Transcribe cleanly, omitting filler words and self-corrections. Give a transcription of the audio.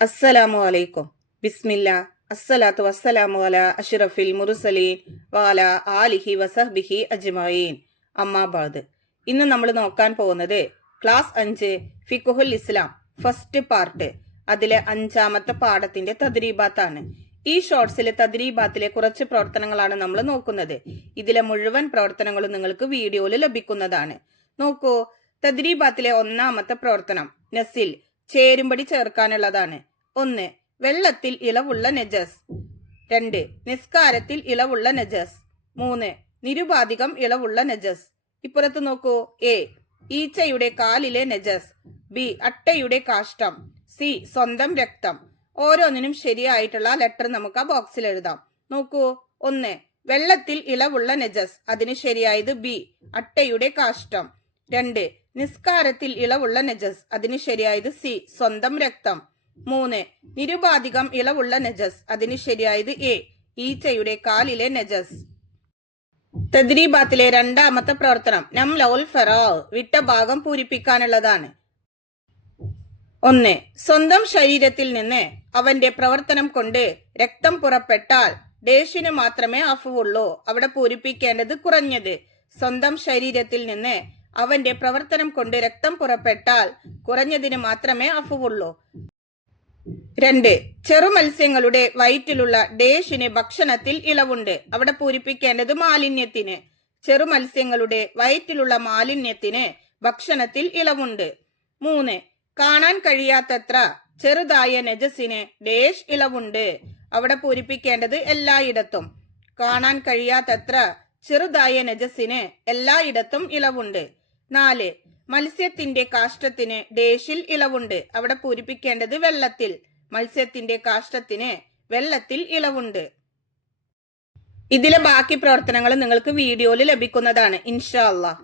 അസ്സലാമു അലൈക്കും. ബിസ്മില്ലാ അസ്സലാത്തു വസ്സലാമു അലാ അഷ്റഫിൽ മുർസലീൻ വഅലാ ആലിഹി വസഹ്ബിഹി അജ്മഈൻ. അമ്മാ ബഅദ്. ഇന്ന് നമ്മൾ നോക്കാൻ പോകുന്നത് ക്ലാസ് 5 ഫിഖ്ഹുൽ ഇസ്ലാം ഫസ്റ്റ് പാർട്ട്, അതിലെ 5ാമത്തെ പാഠത്തിന്റെ തദ്രീബാത്താണ്. ഈ ഷോർട്സിലെ തദ്രീബാത്തിലെ കുറച്ച് പ്രവർത്തനങ്ങളാണ് നമ്മൾ നോക്കുന്നത്. ഇതിലെ മുഴുവൻ പ്രവർത്തനങ്ങളും നിങ്ങൾക്ക് വീഡിയോയിൽ ലഭിക്കുന്നതാണ്. നോക്കൂ, തദ്രീബാത്തിലെ 1ാമത്തെ പ്രവർത്തനം നസിൽ ചേരുംപടി ചേർക്കാനുള്ളതാണ്. 1. വെള്ളത്തിൽ ഇളവുള്ള നജസ്. 2. നിസ്കാരത്തിൽ ഇളവുള്ള നജസ്. 3. നിരുപാധികം ഇളവുള്ള നജസ്. ഇപ്പുറത്ത് നോക്കൂ. എ. ഈച്ചയുടെ കാലിലെ നജസ്. ബി. അട്ടയുടെ കാഷ്ടം. സി. സ്വന്തം രക്തം. ഓരോന്നിനും ശരിയായിട്ടുള്ള ലെറ്റർ നമുക്ക് ആ ബോക്സിൽ എഴുതാം. നോക്കൂ. 1. വെള്ളത്തിൽ ഇളവുള്ള നജസ്. അതിന് ശരിയായത് ബി. അട്ടയുടെ കാഷ്ടം. 2. നിസ്കാരത്തിൽ ഇളവുള്ള നജസ്. അതിന് ശരിയായത് സി. സ്വന്തം രക്തം. 3. നിരുപാധികം ഇളവുള്ള നജസ്. അതിന് ശരിയായത് എ. ഈച്ചയുടെ കാലിലെ നജസ്. തദ്രീബാത്തിലെ 2ാമത്തെ പ്രവർത്തനം നംലഉൽ ഫറാഹ് വിട്ട ഭാഗം പൂരിപ്പിക്കാനുള്ളതാണ്. 1. സ്വന്തം ശരീരത്തിൽ നിന്ന് അവന്റെ പ്രവർത്തനം കൊണ്ട് രക്തം പുറപ്പെട്ടാൽ ഡേഷിന് മാത്രമേ അഫുവുള്ളൂ. അവിടെ പൂരിപ്പിക്കേണ്ടത് കുറഞ്ഞത്. സ്വന്തം ശരീരത്തിൽ നിന്ന് അവന്റെ പ്രവർത്തനം കൊണ്ട് രക്തം പുറപ്പെട്ടാൽ കുറഞ്ഞതിന് മാത്രമേ അഫുവുള്ളൂ. 2. ചെറുമത്സ്യങ്ങളുടെ വയറ്റിലുള്ള ഡേഷിന് ഭക്ഷണത്തിൽ ഇളവുണ്ട്. അവിടെ പൂരിപ്പിക്കേണ്ടത് മാലിന്യത്തിന്. ചെറുമത്സ്യങ്ങളുടെ വയറ്റിലുള്ള മാലിന്യത്തിന് ഭക്ഷണത്തിൽ ഇളവുണ്ട്. 3. കാണാൻ കഴിയാത്തത്ര ചെറുതായ നജസിന് ഡേഷ് ഇളവുണ്ട്. അവിടെ പൂരിപ്പിക്കേണ്ടത് എല്ലായിടത്തും. കാണാൻ കഴിയാത്തത്ര ചെറുതായ നജസിന് എല്ലായിടത്തും ഇളവുണ്ട്. 4. മത്സ്യത്തിന്റെ കാഷ്ടത്തിന് ഡേഷിൽ ഇളവുണ്ട്. അവിടെ പൂരിപ്പിക്കേണ്ടത് വെള്ളത്തിൽ. മത്സ്യത്തിന്റെ കാഷ്ടത്തിന് വെള്ളത്തിൽ ഇളവുണ്ട്. ഇതിലെ ബാക്കി പ്രവർത്തനങ്ങൾ നിങ്ങൾക്ക് വീഡിയോയിൽ ലഭിക്കുന്നതാണ് ഇൻഷാ അല്ലാഹ്.